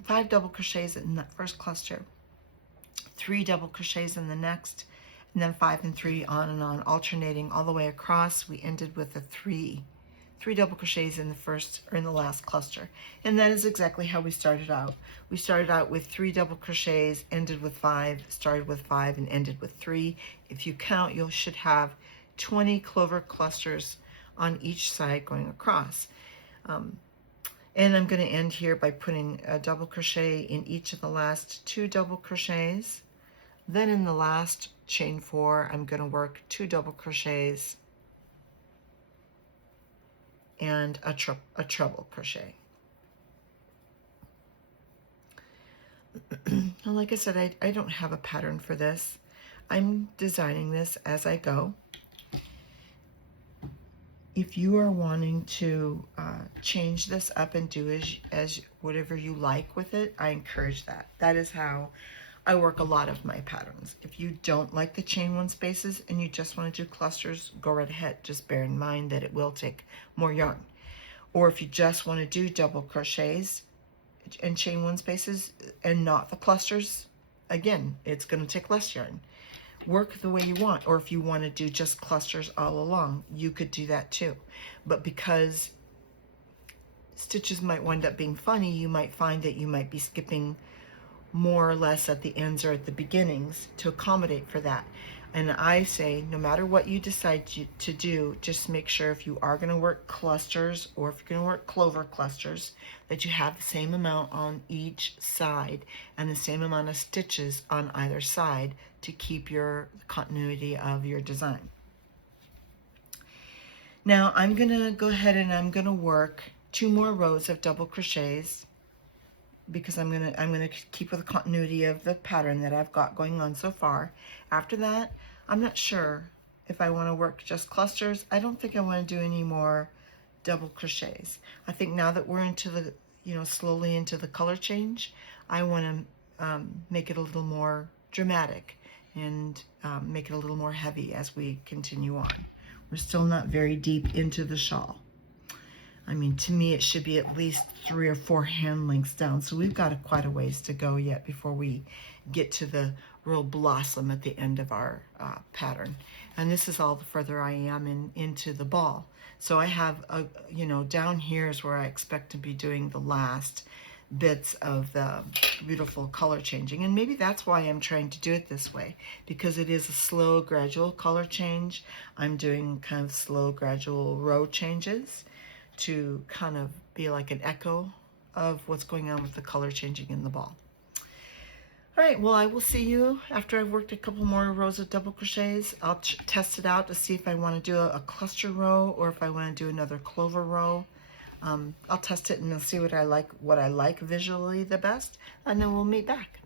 5 double crochets in that first cluster, 3 double crochets in the next, and then 5 and 3, on and on, alternating all the way across. We ended with a 3 double crochets in the first, or in the last cluster. And that is exactly how we started out. We started out with 3 double crochets, ended with 5, started with 5, and ended with 3. If you count, you should have 20 clover clusters on each side going across. And I'm going to end here by putting a double crochet in each of the last 2 double crochets. Then in the last chain 4, I'm going to work 2 double crochets and a treble crochet. And like I said, I don't have a pattern for this. I'm designing this as I go. If you are wanting to change this up and do as whatever you like with it, I encourage that. That is how I work a lot of my patterns. If you don't like the chain 1 spaces and you just want to do clusters, go right ahead. Just bear in mind that it will take more yarn. Or if you just want to do double crochets and chain 1 spaces and not the clusters, again, it's going to take less yarn. Work the way you want. Or if you want to do just clusters all along, you could do that too. But because stitches might wind up being funny, you might find that you might be skipping more or less at the ends or at the beginnings to accommodate for that. And I say, no matter what you decide to do, just make sure if you are going to work clusters, or if you're going to work clover clusters, that you have the same amount on each side and the same amount of stitches on either side to keep your continuity of your design. Now I'm going to go ahead and I'm going to work 2 more rows of double crochets, because I'm gonna keep with the continuity of the pattern that I've got going on so far. After that, I'm not sure if I want to work just clusters. I don't think I want to do any more double crochets. I think now that we're into the, slowly into the color change, I want to make it a little more dramatic and make it a little more heavy as we continue on. We're still not very deep into the shawl. I mean, to me, it should be at least 3 or 4 hand lengths down. So we've got quite a ways to go yet before we get to the real blossom at the end of our pattern. And this is all the further I am into the ball. So I have, down here is where I expect to be doing the last bits of the beautiful color changing. And maybe that's why I'm trying to do it this way, because it is a slow, gradual color change. I'm doing kind of slow, gradual row changes to kind of be like an echo of what's going on with the color changing in the ball. All right, well, I will see you after I've worked a couple more rows of double crochets. I'll test it out to see if I want to do a cluster row or if I want to do another clover row. I'll test it and I'll see what I like visually the best, and then we'll meet back.